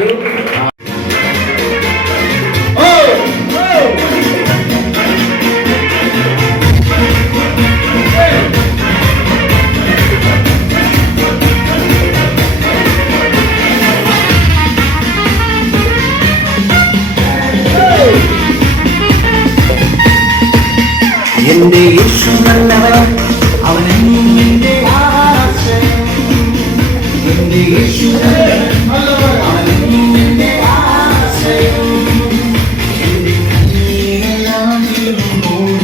చేశారు. എന്റെ യേശു നല്ലവൻ, അവനെന്റെ ആശ്രയം. എന്റെ യേശു നല്ലവൻ, അവനെന്റെ ആശ്രയം. എന്റെ കണ്ണീരെല്ലാം വീഴുമ്പോഴും,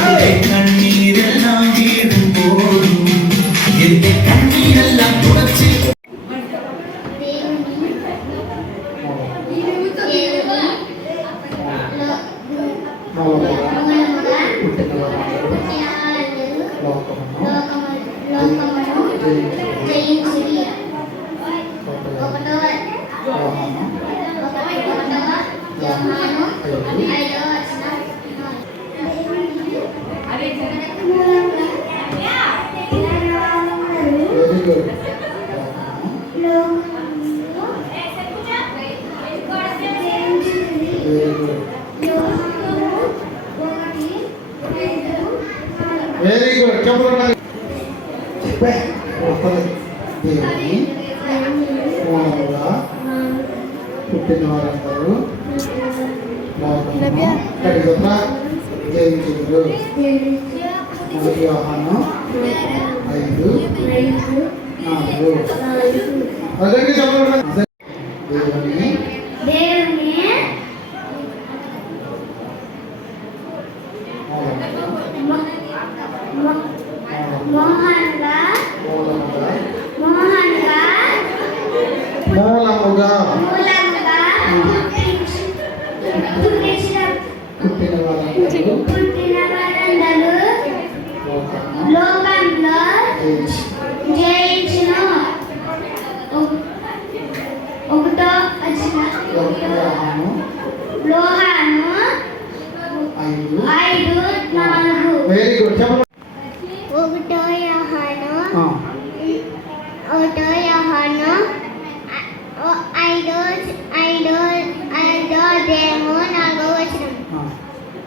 എന്റെ കണ്ണീരെല്ലാം വീഴുമ്പോഴും, എന്റെ കണ്ണീരെല്ലാം തുടച്ച് వెరీ గుడ్. చెప్పండి. దేవుని మూలముగా పుట్టిన వారందరూ జయించుదురు. మొదటి యోహాను 5:4. అదండి చెప్పండి. దేవుని మూలముగా పుట్టిన వారందరూ లోకంలో జయించును. ఒకటో యోహాను 5:4. Very good. చెప్పండి. ఒకటో యోహాను 5:4.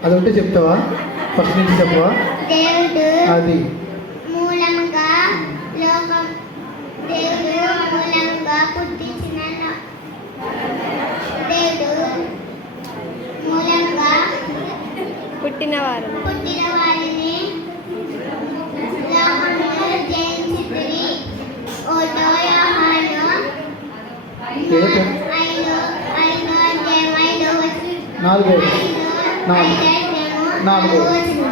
అదొకటి చెప్తావా? ఫస్ట్ నుంచి చెప్పవా? దేవుడు అది మూలంగా పుట్టించిన దేవుడు మూలంగా పుట్టిన వారిని లోకమును జయించితిరి. ఒకటో యోహాను 5:4.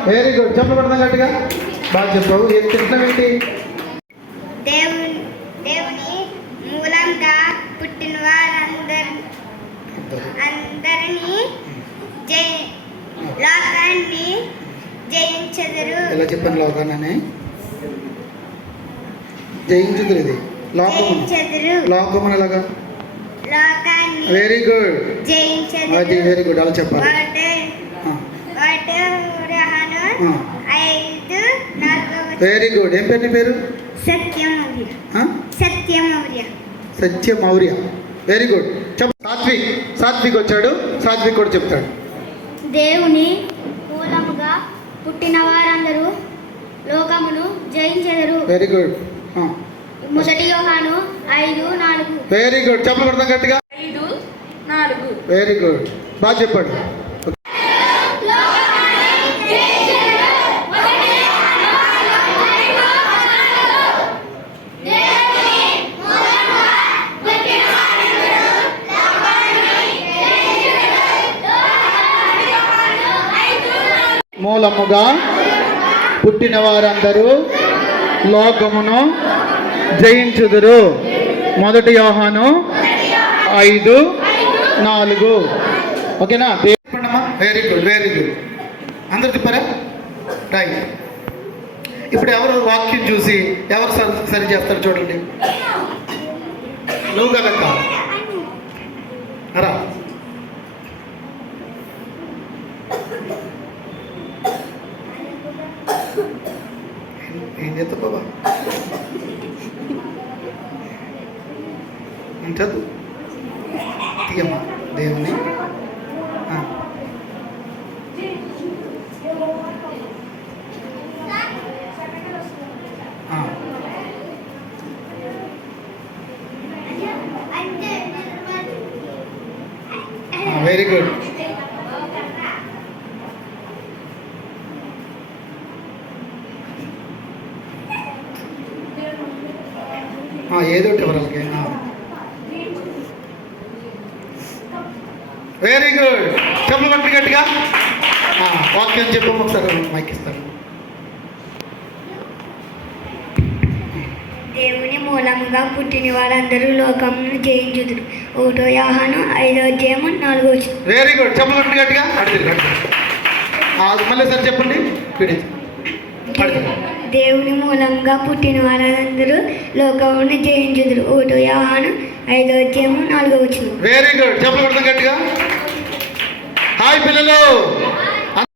Very good. చెప్పబడదాం గట్టిగా. బాగా చెప్పావు. ఏం తింటున్నావు ఏంటి? దేవుని మూలంగా పుట్టిన వారందరినీ లోకాన్ని జయించెదరు. ఎలా చెప్పాను? లోకాన్ని జయించుదురు. ఇది లోకమును ఎలాగా? లోకాన్ని వెరీ గుడ్. జయించెదరు. అది వెరీ గుడ్. అలా చెప్పాలి. 5:4. Very good. ఏం పేరు నీ పేరు? సత్యమౌర్య. Very good. చెప్ప. సాత్విక్ వచ్చాడు. సాత్విక్ కూడా చెప్తాడు. దేవుని మూలముగా పుట్టిన వారందరూ లోకమును జయించెదరు. Very good. మొదటి యోహాను 5:4. Very good. చెప్పబడతాం గట్టిగా. 5:4. Very good. బాగా చెప్పండి. మూలముగా పుట్టిన వారందరూ లోకమును జయించుదురు. మొదటి యోహాను 5:4. ఓకేనా? Very good. Very good. అందరు చెప్పారా? రైట్. ఇప్పుడు ఎవరు వాక్యం చూసి ఎవరు సరి చేస్తారు చూడండి. నువ్వు కదక్క రా. ఏం చేస్తావు బాబా? చదువు. తీయమ్మా దేవుని ఆ. ఆ. Very good. ఏదో ఒకటి ఎవరికి వెరీ గుడ్. చెప్పలు కొట్టి గట్టిగా వాక్యం చెప్పమ్మ ఒకసారి మైక్ ఇస్తాను. దేవుని మూలముగా పుట్టిన వారందరూ లోకమును జయించుదురు. 1 యోహాను 5:4. Very good. చెప్పలు కొట్టి గట్టిగా అడిగి మళ్ళీ సార్ చెప్పండి. దేవుని మూలంగా పుట్టిన వారందరూ లోకమును జయించుదురు. 1 యోహాను 5:4. Very good. చెప్పలు కొడతాం గట్టిగా. హాయ్ పిల్లలు.